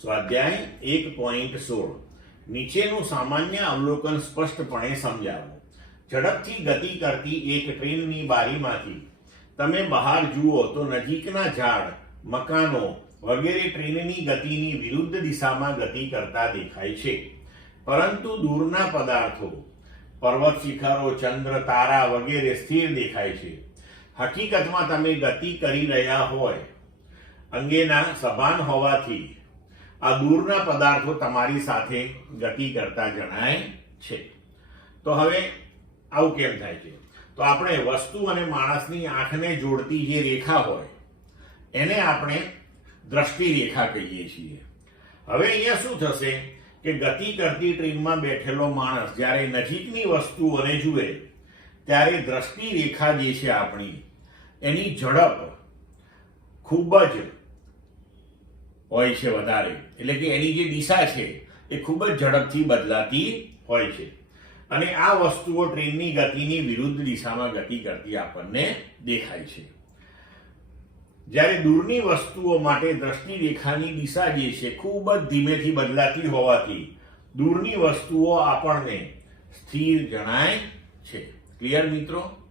સ્વાધ્યાય 1.16 નીચેનું સામાન્ય અવલોકન સ્પષ્ટપણે સમજાવો. ઝડપથી ગતિ કરતી એક ટ્રેનની બારીમાંથી તમે બહાર જુઓ તો નજીકના ઝાડ, મકાનો વગેરે ટ્રેનની ગતિની વિરુદ્ધ દિશામાં ગતિ કરતા દેખાય છે, પરંતુ દૂરના પદાર્થો, પર્વત શિખરો, ચંદ્ર, તારા વગેરે સ્થિર દેખાય છે. હકીકતમાં તમે ગતિ કરી રહ્યા હોય અંગેના સભાન હોવાથી આ દૂરના પદાર્થો તમારી સાથે ગતિ કરતા જણાય છે. તો હવે આવું કેમ થાય છે? તો આપણે વસ્તુ અને માણસની આંખને જોડતી જે રેખા હોય એને આપણે દ્રષ્ટિ રેખા કહીએ છીએ. હવે અહીંયા શું થશે કે ગતિ કરતી ટ્રેનમાં બેઠેલો માણસ જ્યારે નજીકની વસ્તુઓને જુએ ત્યારે દ્રષ્ટિ રેખા જે છે આપણી એની ઝડપ ખૂબ જ હોય છે વધારે, એટલે કે એની જે દિશા છે એ ખૂબ જ ઝડપથી બદલાતી હોય છે અને આ વસ્તુઓ ટ્રેનની ગતિની વિરુદ્ધ દિશામાં ગતિ કરતી આપણને દેખાય છે. જ્યારે દૂરની વસ્તુઓ માટે દ્રષ્ટિ રેખાની દિશા જે છે ખૂબ જ ધીમેથી બદલાતી હોવાથી દૂરની વસ્તુઓ આપણને સ્થિર જણાય છે. ક્લિયર મિત્રો?